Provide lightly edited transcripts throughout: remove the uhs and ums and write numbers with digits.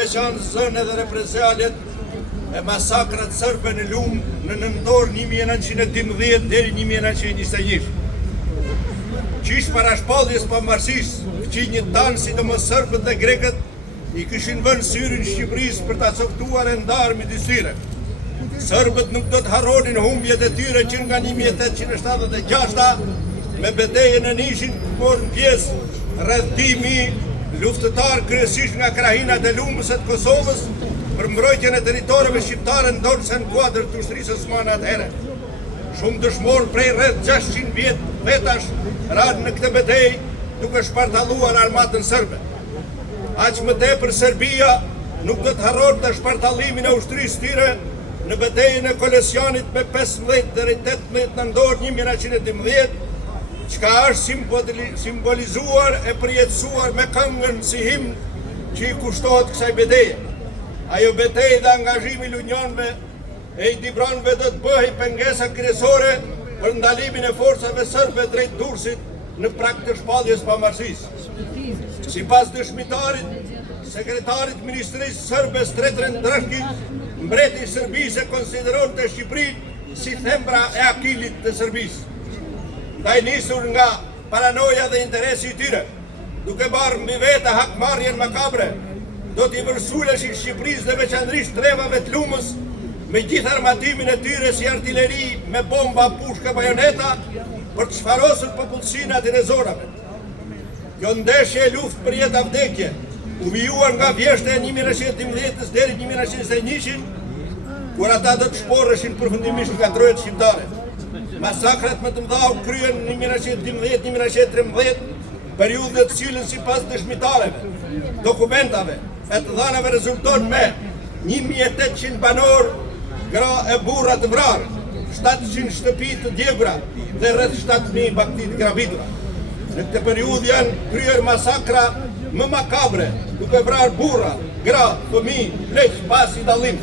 veçanë zënë edhe represalet e masakrat sërbe në lumë në nëntor 1912 deri 1921. Qish para shpalljes pa marsis, fqinjit tanë si të më sërbët dhe grekët i këshin vënë syrin Shqipërisë për ta caktuar e ndarë midis tyre. Sërbët nuk do të harronin humbjet e tyre që nga 1876 me betejën e Nishin morën pjesë rreth 10.000 luftëtar kryesisht nga krahinat e lumës e të Kosovës për mbrojtjen e territoreve shqiptare ndonse në kuadër të ushtrisë osmane atëherë. Shumë dëshmorë prej rreth 600 vetash ranë në këtë betejë duke shpartalluar armatën serbe. Aq më tepër Serbia nuk do të harronte shpartallimin e ushtrisë tyre në betejën e Kolesianit me 15 deri 18 nëntor 1912, çka është simbolizuar e përjetësuar me këngën si himn që i kushtohet kësaj betejë. Ajo betejë dhe angazhimi i lunjonëve e i dibranëve do të bëhej pengesa kryesore për ndalimin e forcave serbe drejt Durrësit në prag të shpalljes pavarësisë. Sipas dëshmitarit, sekretarit Ministrisë Serbe Stretren Drashki, mbreti i Serbisë e konsideronte Shqipërinë si thembra e akilit të Serbisë. Ndaj nisur nga paranoja dhe interesi i tyre, duke marrë mbi vete hakmarrjen makabre, do t'i vërsuleshin Shqipërisë dhe veçanërisht trevave të lumës me gjithë armatimin e tyre si artilleri me bomba, pushka, bajoneta për të çfarosur popullsinë aty në zonave. Kjo ndeshje e luftë për jetë vdekje u vijuar nga vjeshte e 1912 deri 1921, kur ata do të shporreshin përfundimisht nga trojët shqiptare. Masakrat më të mëdha u kryen në 1912-1913, periudhë të cilën sipas dëshmitarëve, dokumentave e të dhanave rezulton me 1800 banor, gra e burra të vrarë, 700 shtëpi të djegura dhe rreth 7000 bakti të gravitura. Në këtë periudhë janë kryer masakra më makabre, duke vrarë burra, gra, fëmijë, pleq, pasi dallim.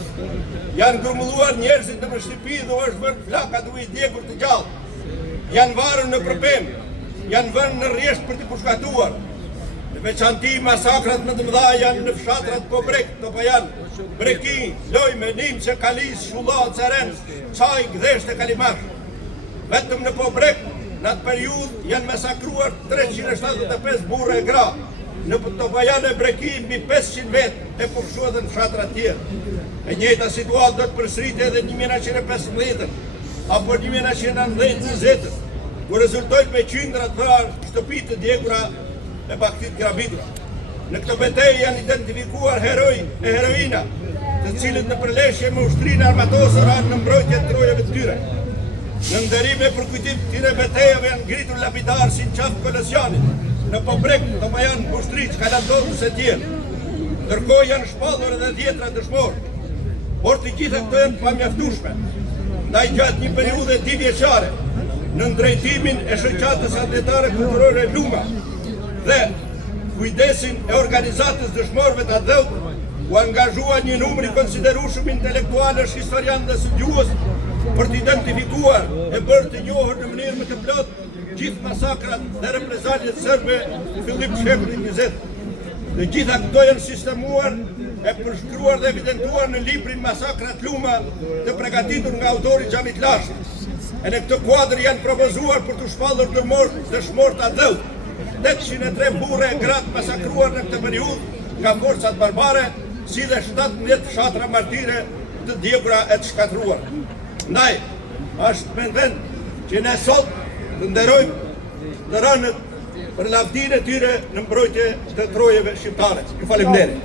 Janë grumbulluar njerëzit në shtëpi dhe është vënë flaka duke i djegur të gjallë. Janë varur në përpemë, janë vënë në rresht për të pushkatuar. Në veçanti masakrat më të mëdha janë në fshatrat Pobrek, Topajan, Breki, Lojme, Nimçe, Kalis, Shullo, Ceren, Çaj, Gdheshtë e Kalimash. Vetëm në Pobrek, në atë periudhë janë masakruar 375 burra e gra. Në Topajan e Breki mbi 500 vetë e përfshua dhe në fshatrat tjerë. E njëjta situatë do të përsëritet edhe 1915 apo 1919, kur rezultojnë me qindra të vrarë, shtëpi të djegura e baktit gravitura. Në këtë betejë janë identifikuar heroj e heroina, të cilët në përleshje me ushtrinë armatose ranë në mbrojtje të trojave të tyre. Në nderim e përkujtim të këtyre betejave janë ngritur lapidar si në qafë Kolesianit, në Pobrek, Topajan, Bushtriq, Kalandorës e tjerë. Ndërkohë janë shpallur edhe dhjetra dëshmorë, por të gjitha këto janë pamjaftueshme. Ndaj gjatë një periudhe 2 vjeçare, në drejtimin e shoqatës atletare kulturore Luma dhe kujdesin e organizatës dëshmorëve të adhëut, u angazhua një numër i konsiderueshëm intelektualësh, historianë dhe studiues për të identifikuar e bërë të njohur në mënyrë më të plotë gjithë masakrat dhe represaljet serbe fillim shekullit 20. Dhe gjitha këto janë sistemuar e përshkruar dhe evidentuar në librin Masakrat Luma të përgatitur nga autori Xhamit Lashi. E në këtë kuadër janë propozuar për të shpallur dëshmorë të adhëut 803 burre e gratë masakruar në këtë periudhë nga forcat barbare, si dhe 17 fshatra martire të djegura e të shkatruar. Ndaj, është me vend që ne sot të nderojmë të rënët për lavdinë e tyre në mbrojtje të trojeve shqiptare. Ju faleminderit.